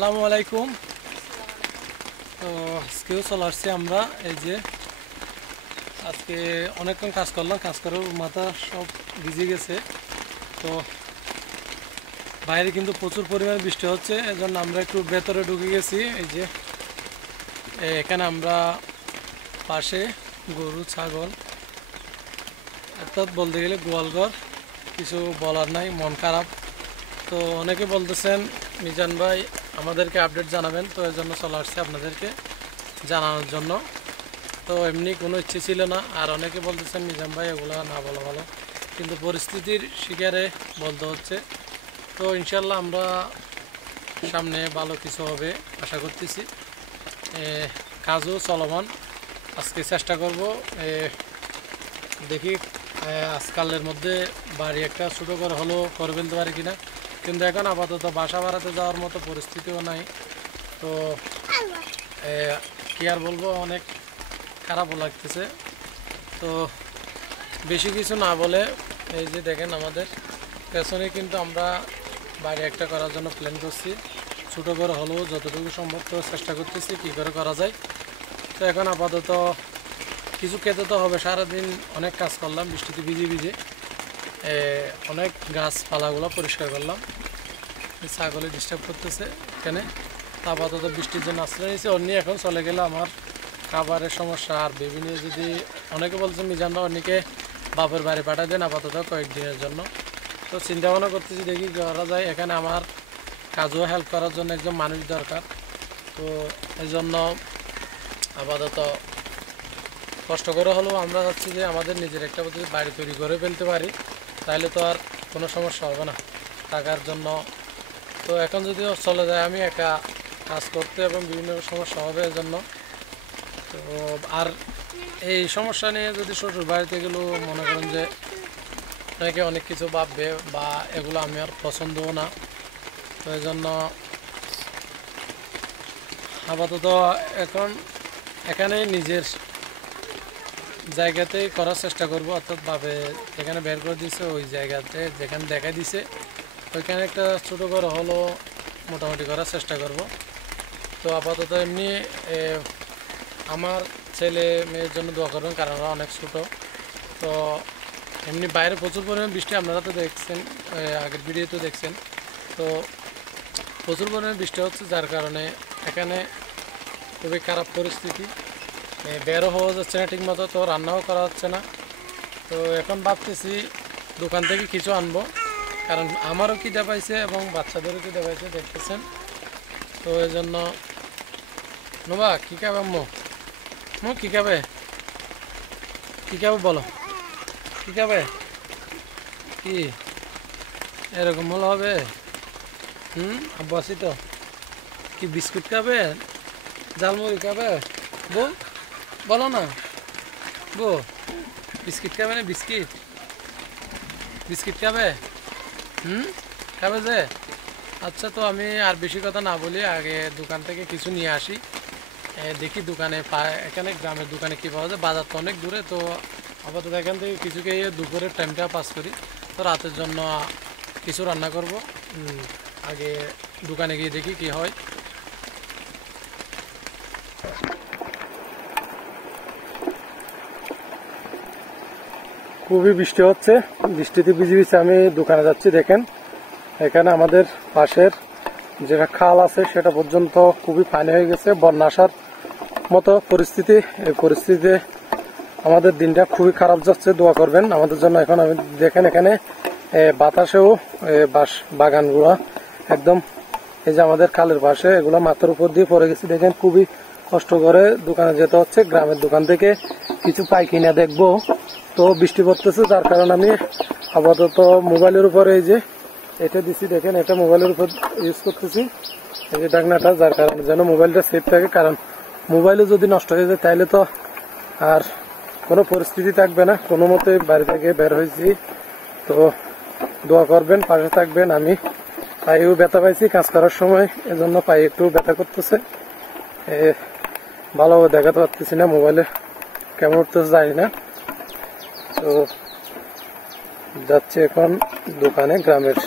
আসসালামু আলাইকুম। তো আজকেও চলে আসছি আমরা। এই যে আজকে অনেকক্ষণ কাজ করলাম, কাজ করার মাথা সব ভিজে গেছে। তো বাইরে কিন্তু প্রচুর পরিমাণে বৃষ্টি হচ্ছে, এজন্য আমরা একটু ভেতরে ঢুকে গেছি। এই যে এখানে আমরা পাশে গরু ছাগল অর্থাৎ বলতে গেলে গোয়ালঘর, কিছু বলার নাই, মন খারাপ। তো অনেকে বলতেছেন মিজান ভাই আমাদেরকে আপডেট জানাবেন, তো এর জন্য চলে আসছে আপনাদেরকে জানানোর জন্য। তো এমনি কোনো ইচ্ছে ছিল না। আর অনেকে বলতেছেন মিজান ভাই এগুলো না বলা ভালো, কিন্তু পরিস্থিতির শিকারে বলতে হচ্ছে। তো ইনশাল্লাহ আমরা সামনে ভালো কিছু হবে আশা করতেছি। কাজও চলমান, আজকে চেষ্টা করব দেখি আজকালের মধ্যে বাড়ি একটা ছোটো করে হলেও করে ফেলতে পারি কিনা। কিন্তু এখন আপাতত বাসা বাড়াতে যাওয়ার মতো পরিস্থিতিও নাই। তো কি আর বলবো, অনেক খারাপও লাগতেছে। তো বেশি কিছু না বলে এই যে দেখেন আমাদের পেছনে কিন্তু আমরা বাড়ি একটা করার জন্য প্ল্যান করছি। ছোটো করে হলেও যতটুকু সম্ভব তো চেষ্টা করতেছি কী করে করা যায়। তো এখন আপাতত কিছু খেতে তো হবে, সারাদিন অনেক কাজ করলাম বৃষ্টিতে ভিজে ভিজে। অনেক গাছপালাগুলো পরিষ্কার করলাম। ছাগলে ডিস্টার্ব করতেছে এখানে। আপাতত বৃষ্টির জন্য আশ্রয় নিয়েছি, অন্য এখন চলে গেলে আমার খাবারের সমস্যা। আর বিভিন্ন যদি অনেকে বলছেন মিজান ভাই অনেকে বাপের বাড়ি পাঠায় দেন আপাতত কয়েকদিনের জন্য। তো চিন্তা ভাবনা করতেছি দেখি করা যায়। এখানে আমার কাজও হেল্প করার জন্য একজন মানুষ দরকার। তো এই জন্য আপাতত কষ্ট করে হলেও আমরা চাচ্ছি যে আমাদের নিজের একটা যদি বাড়ি তৈরি করে ফেলতে পারি তাহলে তো আর কোনো সমস্যা হবে না টাকার জন্য। তো এখন যদি চলে যায় আমি একা কাজ করতে এবং বিভিন্ন সমস্যা হবে এজন্য। তো আর এই সমস্যা নিয়ে যদি শ্বশুর বাড়িতে গেলেও মনে করেন যে অনেকে অনেক কিছু ভাববে বা এগুলো আমি আর পছন্দও না। তো এই জন্য আপাতত এখন এখানে নিজের জায়গাতেই করার চেষ্টা করব। অর্থাৎ ভাবে যেখানে বের করে দিয়েছে ওই জায়গাতে যেখানে দেখা দিছে ওইখানে একটা ছোটো করে হলো মোটামুটি করার চেষ্টা করব। তো আপাতত এমনি আমার ছেলে মেয়ের জন্য দোয়া করবেন, কারণ ওরা অনেক ছোটো। তো এমনি বাইরে প্রচুর পরিমাণে বৃষ্টি, আপনারা তো দেখছেন, আগের ভিডিও তো দেখছেন। তো প্রচুর পরিমাণে বৃষ্টি হচ্ছে, যার কারণে এখানে খুবই খারাপ পরিস্থিতি। বেরও হওয়া যাচ্ছে না ঠিক মতো, তো রান্নাও করা হচ্ছে না। তো এখন ভাবতেছি দোকান থেকে কিছু আনবো, কারণ আমারও খিদে পাইছে এবং বাচ্চাদেরও খিদে পাইছে দেখতেছেন। তো এই জন্য নোবা কী খাবে আম্মু? মো কী খাবে, কী খাবে বলো, কী খাবে? কি এরকম হলে হবে? আব্বু আছি তো। কি বিস্কুট খাবে, ঝালমুড়ি খাবে? বল, বলো না গো। বিস্কিট খাবে না? বিস্কিট বিস্কিট খাবে? খাবে যে? আচ্ছা, তো আমি আর বেশি কথা না বলি, আগে দোকান থেকে কিছু নিয়ে আসি। দেখি দোকানে এখানে গ্রামের দোকানে কী পাওয়া যায়। বাজার তো অনেক দূরে, তো আপাতত এখান থেকে কিছু খেয়ে দুপুরের টাইমটা পাস করি। তো রাতের জন্য কিছু রান্না করব। আগে দোকানে গিয়ে দেখি কি হয়। খুবই বৃষ্টি হচ্ছে, বৃষ্টিতে ভিজে ভিজে আমি দোকানে যাচ্ছি। দেখেন এখানে আমাদের পাশের যেটা খাল আছে সেটা পর্যন্ত খুবই পানি হয়ে গেছে, বন্যা আসার মতো পরিস্থিতি। এই পরিস্থিতিতে আমাদের দিনটা খুবই খারাপ যাচ্ছে, দোয়া করবেন আমাদের জন্য। এখন আমি দেখেন এখানে বাতাসেও বাগানগুলো একদম এই যে আমাদের খালের পাশে এগুলো মাথার উপর দিয়ে পড়ে গেছে। দেখেন খুবই কষ্ট করে দোকানে যেতে হচ্ছে, গ্রামের দোকান থেকে কিছু পাই কিনা দেখবো। তো বৃষ্টি পড়তেছে, যার কারণে আমি আপাতত মোবাইলের উপরে এই যে এটা দিছি, দেখেন এটা মোবাইলের উপর ইউজ করতেছি, এই যে ডাকনাটা, যার কারণে যেন মোবাইলটা সেফ থাকে। কারণ মোবাইলে যদি নষ্ট হয়ে যায় তাহলে তো আর কোনো পরিস্থিতি থাকবে না। কোনো মতে বাড়ি থেকে বের হয়েছি, তো দোয়া করবেন, পাশে থাকবেন। আমি পায়েও ব্যথা পাইছি কাজ করার সময়, এজন্য পায়ে একটু ব্যথা করতেছে, ভালোভাবে দেখাতে পারতেছি না, মোবাইলে কেমন উঠতেছে জানি না। তো যাচ্ছি এখন দোকানে, গ্রামের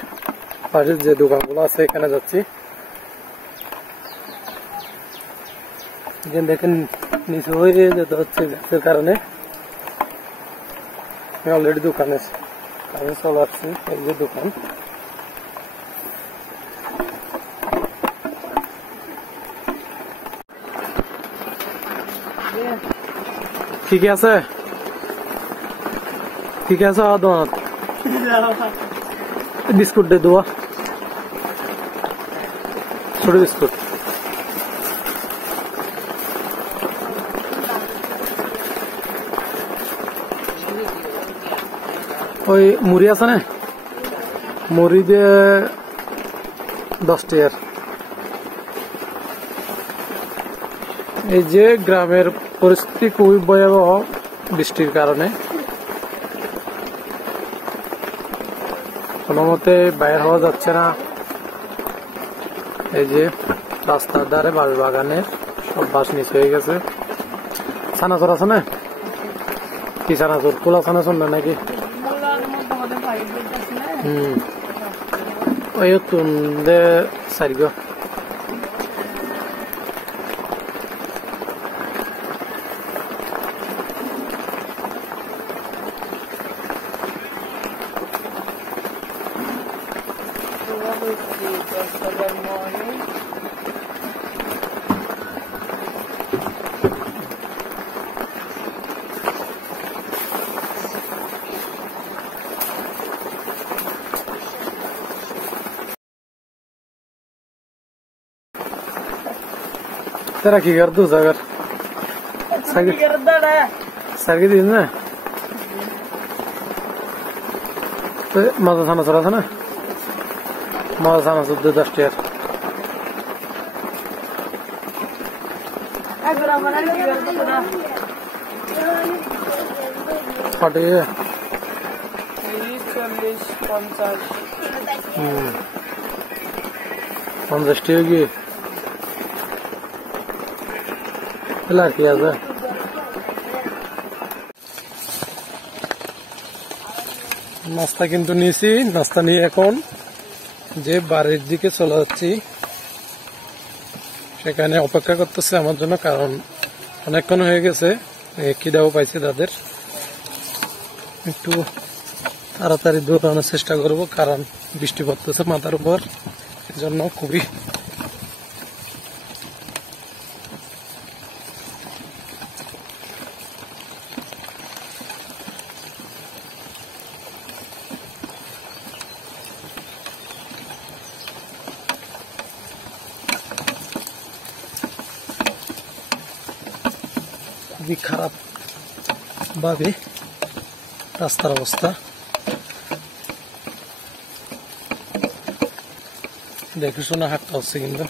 পাশে যে দোকানগুলো আছে এখানে যাচ্ছি। যে দেখেন নিচে হয়ে যেতে হচ্ছে গাছের কারণে। আমি অলরেডি দোকানে চলে আসছি, এই যে দোকান। কি কি আছে দোকানত? বিস্কুট দে দেওয়া, ছোট বিস্কুট। ওই মুড়ি আছে না, মুড়ি দিয়ে 10 টাকার। এই যে গ্রামের পরিস্থিতি খুবই ভয়াবহ বৃষ্টির কারণে, কোনো মতে বাইর হওয়া যাচ্ছে না। এই যে রাস্তার ধারে বাঁশ বাগানের সব বাঁশ নিচে হয়ে গেছে। ছানাচুর আছে না? কি ছানাচুর? খোলা ছানাচুর না নাকি? ওই তুন্দে সারিগ तेरा की कर दूसरा अगर सरगी दी ना तो मजा साना चला था ना, मजा साना सुध 10 टायर फटे 50 टायर কি আছে। নাস্তা কিন্তু নিয়েছি, নাস্তা নিয়ে এখন যে বাড়ির দিকে চলে যাচ্ছি, সেখানে অপেক্ষা করতেছে আমার জন্য, কারণ অনেকক্ষণ হয়ে গেছে, খিদাও পাইছে তাদের। একটু তাড়াতাড়ি দৌড়ানোর চেষ্টা করব, কারণ বৃষ্টি পড়তেছে মাথার উপর, এজন্য খুবই খুবই খারাপ ভাবে রাস্তার অবস্থা। দেখে শুনে হাঁটতে হচ্ছে কিন্তু।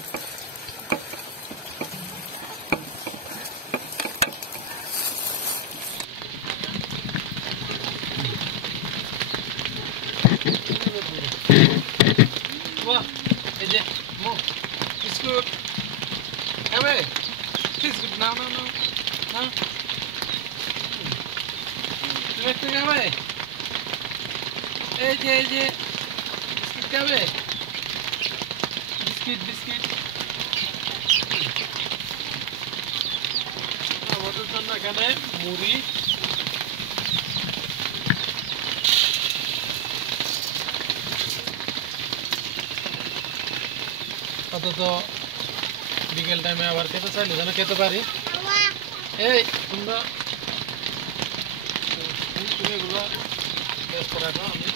বিস্কুট খাবে? বিস্কুট নাও নাও নাও নাও, তুমি একটু খাবে? এই যে বিস্কিট খাবে? বিস্কিট আমাদের জন্য এখানে মুড়ি, অন্তত বিকেল টাইমে আবার খেতে চাইলে যেন খেতে পারি। এই তোমরা তুমি এগুলো ব্যস্ত রাখো, আমি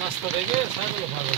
নাস্তা দেখে ছাগল ভালো